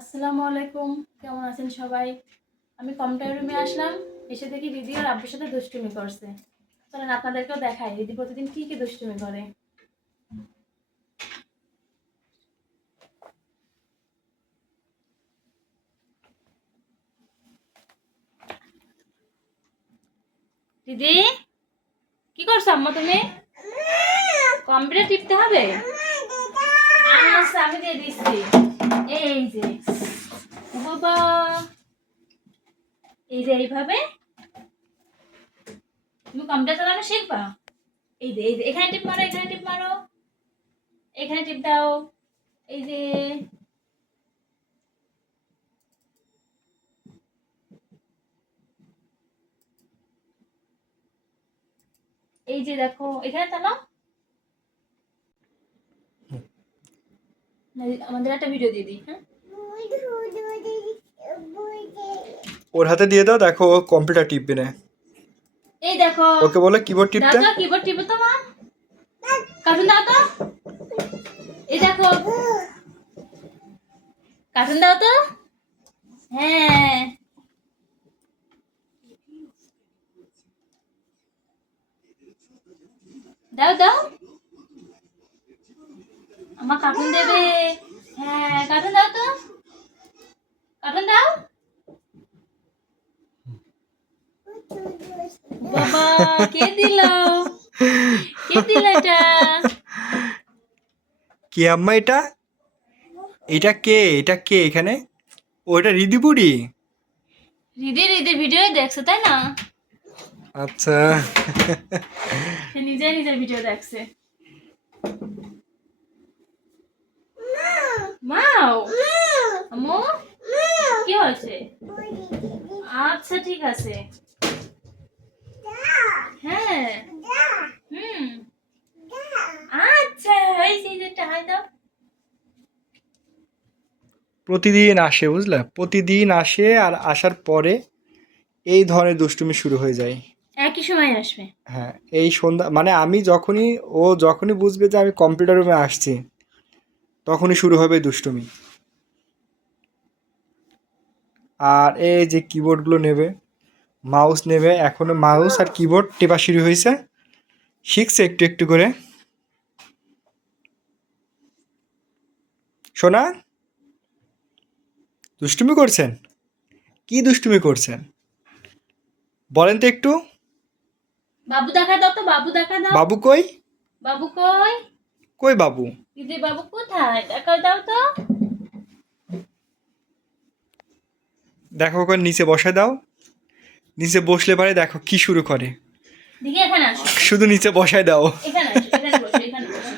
আসসালামু আলাইকুম, কেমন আছেন সবাই? আমি কম্পিউটার রুমে আসলাম, এসে দেখি দিদি আর আব্বুর সাথে দুষ্টুমি করছে। চলেন আপনাদেরকেও দেখাই দিদি প্রতিদিন কি কি দুষ্টুমি করে। দিদি, কি করছো আম্মা তুমি? কম্পিউটার টিপতে হবে? আচ্ছা, আমি দিয়ে দিচ্ছি। এই যে বাবা, এই যে এইভাবে তুমি কম্পিউটার চালানো শিখবা। এই যে এখানে টিপ মারো, এখানে টিপ মারো, এখানে টিপ দাও। এই যে এই যে দেখো, এখানে চালাও। আমাদের একটা ভিডিও দিয়ে দিই, হ্যাঁ? ওর হাতে দিয়ে দাও, দেখো ও কম্পিউটার টিপবে না। এই দেখো, ওকে বলে কিবোর্ড দাও টিপতে। তো কিবোর্ড টিপো তো মা, কার্টুন দাও তো। এই দেখো, কার্টুন দাও তো। হ্যাঁ, দাও দাও, আমার কার্টুন দেবে। হ্যাঁ, কার্টুন দাও তো, কার্টুন দাও। বাবা, কে দিল? কে দিল এটা? কে আম্মা এটা? এটা কে? এটা কে এখানে? ও এটা রিদিপুরি। রিদি রিদি ভিডিও দেখছো তাই না? আচ্ছা। সে নিজেই নিজের ভিডিও দেখছে। মাও, আম্মু, কি হয়েছে? আচ্ছা ঠিক আছে। হ্যাঁ, হুম, আচ্ছা, এই যে টাহাই দাও। প্রতিদিন আসে, বুঝলা, প্রতিদিন আসে আর আসার পরে এই ধরনের দুষ্টুমি শুরু হয়ে যায়। একই সময় আসবে। হ্যাঁ, এই সন্ধ্যা মানে আমি যখনই যখনই বুঝবে যে আমি কম্পিউটার রুমে আসছি, তখনই শুরু হবে দুষ্টুমি। আর এই যে কিবোর্ডগুলো নেবে, মাউস নেবে, এখনো মাউস আর কিবোর্ড টেপা শুরু হয়েছে, শিখছে একটু একটু করে। শোনা, দুষ্টুমি করছেন? কি দুষ্টুমি করছেন বলেন তো একটু। বাবু দেখা দাও তো, বাবু দেখা দাও। বাবু কই? বাবু কই? কই বাবু? দিদি বাবু কোথায়? দেখা দাও তো। দেখো ওকে নিচে বসায় দাও। নিচে বসলে পারে দেখো কি শুরু করে। দিদি এখানে আসো, শুধু নিচে বসায় দাও। এখানে আসো, এখানে বসো, এখানে বসো,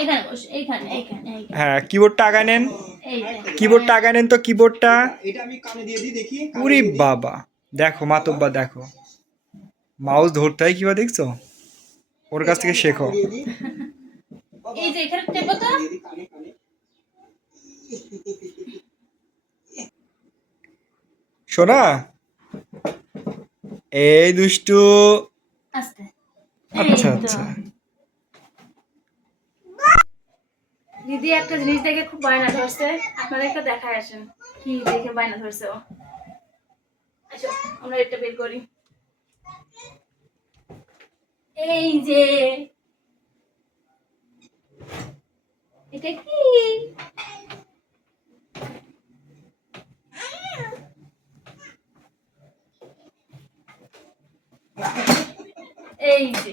এখানে বসো, এইখানে এইখানে এইখানে। হ্যাঁ, কিবোর্ডটা আগায় নেন। এই যে, কিবোর্ডটা আগায় নেন তো, কিবোর্ডটা। উরি বাবা, দেখো মাতব্বা, দেখো মাউস ধরতে হয় কিবা, দেখছো? ওর কাছ থেকে শেখো। এই যে এখানে টেপো তো। শোনা, এই দুষ্টু। আস্তে, এই আচ্ছা তো। আচ্ছা। দিদি একটা জিনিস দেখে খুব বায়না ধরছে, আপনাদেরকে দেখায় আসেন কি দেখে বায়না ধরছে ও। আসো, আমরা এটা বের করি। এই যে, এটা কি? এই যে,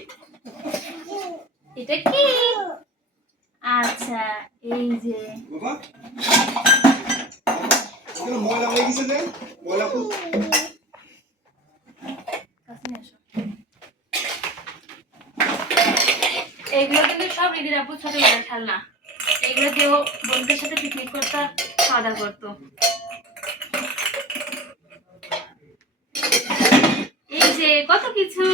এটা কি? আচ্ছা, এই যে, কাছে নিয়ে আসো। এইগুলো কিন্তু সব দিদির আপু ছোটবেলার খেলনা। এগুলো দিয়েও বন্ধুদের সাথে পিকনিক করতে, খাওয়া দাওয়া করতো। এই যে কত কিছু।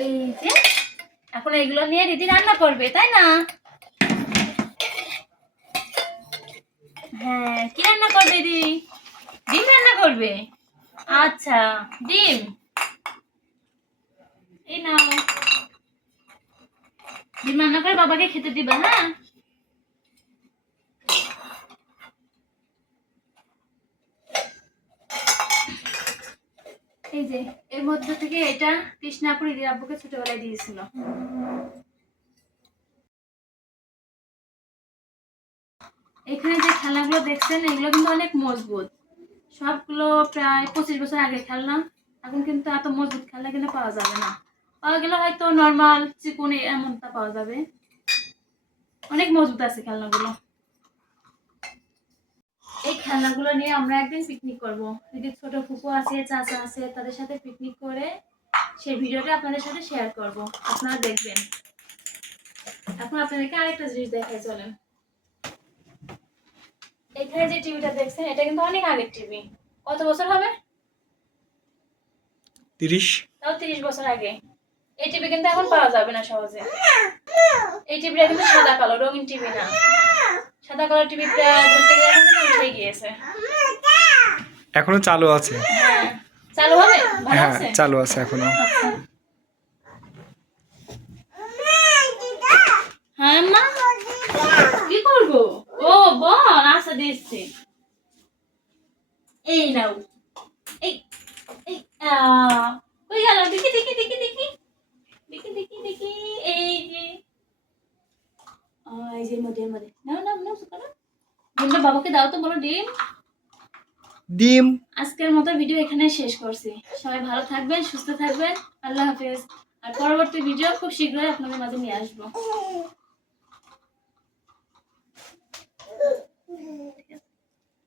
এই যে, এখন এগুলো নিয়ে দিদি রান্না করবে তাই না? হ্যাঁ, কি রান্না করবে দিদি? ডিম রান্না করবে। আচ্ছা, ডিম। এই নাও, ডিম রান্না করে বাবাকে খেতে দিবা। হ্যাঁ, এই যে এর মধ্যে থেকে এটা তৃষ্ণা করে দিদি আব্বুকে ছোটবেলায় দিয়েছিল। এখানে যে খেলনাগুলো দেখছেন এগুলো কিন্তু অনেক মজবুত, সবগুলো প্রায় 25 বছর আগে খেলনা। এখন কিন্তু এত মজবুত খেলনা কিন্তু পাওয়া যাবে না, পাওয়া গেলে হয়তো নর্মাল চিকুনি এমনটা পাওয়া যাবে। অনেক মজবুত আছে খেলনাগুলো। এই খেলনাগুলো নিয়ে আমরা একদিন পিকনিক করব। দিদির ছোট ফুপু আছে, চাচা আছে, তাদের সাথে পিকনিক করে সেই ভিডিওটা আপনাদের সাথে শেয়ার করব, আপনারা দেখবেন। এখন আপনাদেরকে আরেকটা জিনিস দেখাই, চলেন। এখানে যে টিভিটা দেখছেন এটা কিন্তু অনেক আগের টিভি। কত বছর হবে? 30। তাও 30 বছর আগে। এই টিভি কিন্তু এখন পাওয়া যাবে না সহজে। এই টিভিটা কিন্তু সাদা কালো, রঙিন টিভি না। সাদা কালো টিভি প্রায় ধরতে গেলে এখন কিন্তু উঠে গিয়েছে। এখনো চালু আছে। হ্যাঁ, চালু হবে? ভালো হ্যাঁ, আছে? চালু আছে এখনো। আচ্ছা। হ্যাঁ মা, কি করবো? ও বল, আচ্ছা দিচ্ছি। এই নাও। এই এই কই গেল? দেখি দেখি দেখি দেখি দেখি দেখি দেখি। এই যে এই যে মধ্যে মধ্যে নাও নাও নাও সুকারো। ডিমটা বাবাকে দাও তো, বলো ডিম। ডিম। আজকের মতো ভিডিও এখানে শেষ করছি। সবাই ভালো থাকবেন, সুস্থ থাকবেন। আল্লাহ হাফেজ। আর পরবর্তী ভিডিও খুব শীঘ্রই আপনাদের মাঝে নিয়ে আসবো।